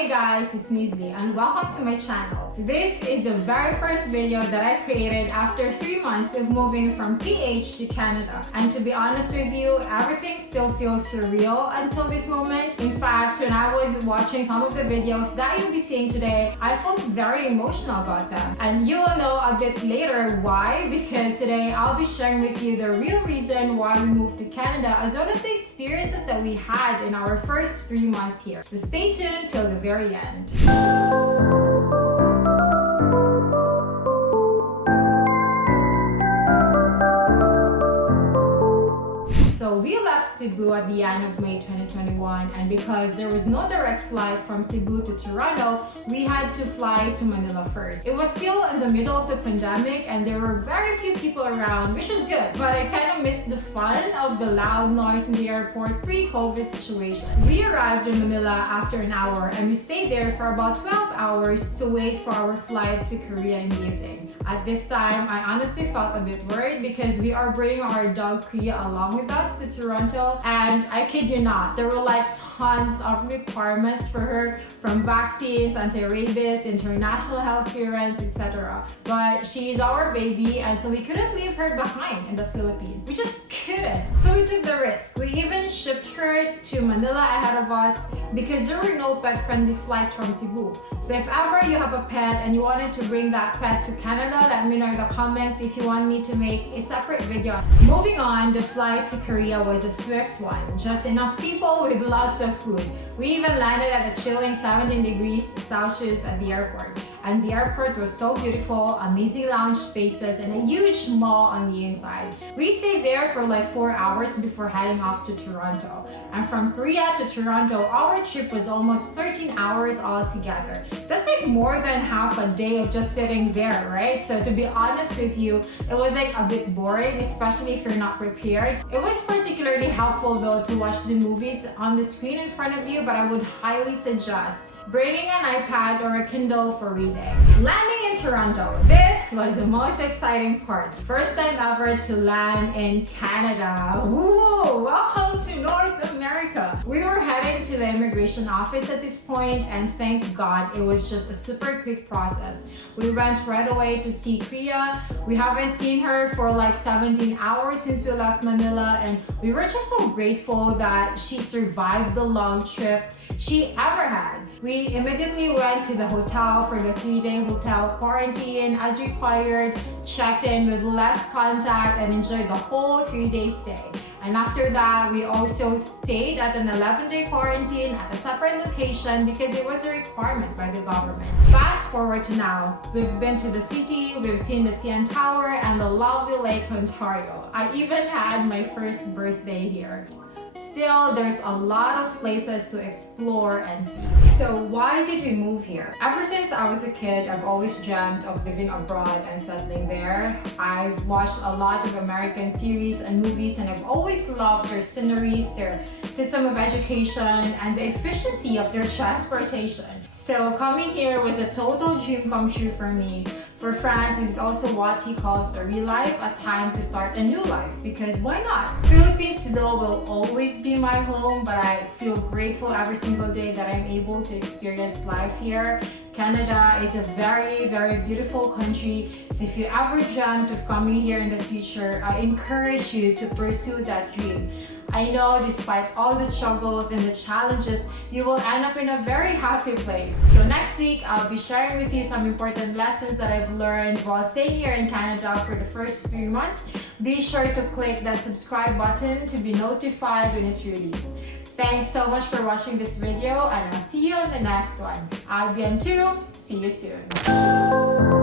Hey guys, it's Nizli and welcome to my channel. This is the very first video that I created after 3 months of moving from PH to Canada. And to be honest with you, everything still feels surreal until this moment. In fact, when I was watching some of the videos that you'll be seeing today, I felt very emotional about them. And you will know a bit later why, because today I'll be sharing with you the real reason why we moved to Canada, as well as the experiences that we had in our first 3 months here. So stay tuned till the very end. So we left Cebu at the end of May 2021, and because there was no direct flight from Cebu to Toronto, we had to fly to Manila first. It was still in the middle of the pandemic and there were very few people around, which was good, but I kind of missed the fun of the loud noise in the airport pre-COVID situation. We arrived in Manila after an hour and we stayed there for about 12 hours to wait for our flight to Korea in the evening. At this time, I honestly felt a bit worried because we are bringing our dog Korea along with us to Toronto, and I kid you not, there were like tons of requirements for her, from vaccines, anti-rabies, international health clearance, etc. But she's our baby, and so we couldn't leave her behind in the Philippines. We just couldn't. So we took the risk. We even shipped her to Manila ahead of us because there were no pet-friendly flights from Cebu. So if ever you have a pet and you wanted to bring that pet to Canada, let me know in the comments if you want me to make a separate video. Moving on, the flight to Korea was a swift one. Just enough people with lots of food. We even landed at a chilling 17 degrees Celsius at the airport. And the airport was so beautiful, amazing lounge spaces, and a huge mall on the inside. We stayed there for like 4 hours before heading off to Toronto. And from Korea to Toronto, our trip was almost 13 hours altogether. That's like more than half a day of just sitting there, right? So to be honest with you, it was like a bit boring, especially if you're not prepared. It was particularly helpful though to watch the movies on the screen in front of you, but I would highly suggest bringing an iPad or a Kindle for reading. Landing in Toronto. This was the most exciting part. First time ever to land in Canada. Whoa! Welcome to North America. We were heading to the immigration office at this point, and thank God it was just a super quick process. We went right away to see Korea. We haven't seen her for like 17 hours since we left Manila, and we were just so grateful that she survived the long trip she ever had. We immediately went to the hotel for the 3-day hotel quarantine as required, checked in with less contact, and enjoyed the whole 3-day stay. And after that, we also stayed at an 11-day quarantine at a separate location because it was a requirement by the government. Fast forward to now, we've been to the city, we've seen the CN Tower and the lovely Lake Ontario. I even had my first birthday here. Still, there's a lot of places to explore and see. So why did we move here? Ever since I was a kid, I've always dreamt of living abroad and settling there. I've watched a lot of American series and movies, and I've always loved their sceneries, their system of education, and the efficiency of their transportation. So coming here was a total dream come true for me. For Franz, this is also what he calls a real life, a time to start a new life, because why not? Philippines still will always be my home, but I feel grateful every single day that I'm able to experience life here. Canada is a very, very beautiful country, so if you ever dreamt of coming here in the future, I encourage you to pursue that dream. I know despite all the struggles and the challenges, you will end up in a very happy place. So next week, I'll be sharing with you some important lessons that I've learned while staying here in Canada for the first 3 months. Be sure to click that subscribe button to be notified when it's released. Thanks so much for watching this video, and I'll see you on the next one. I'll be on too. See you soon.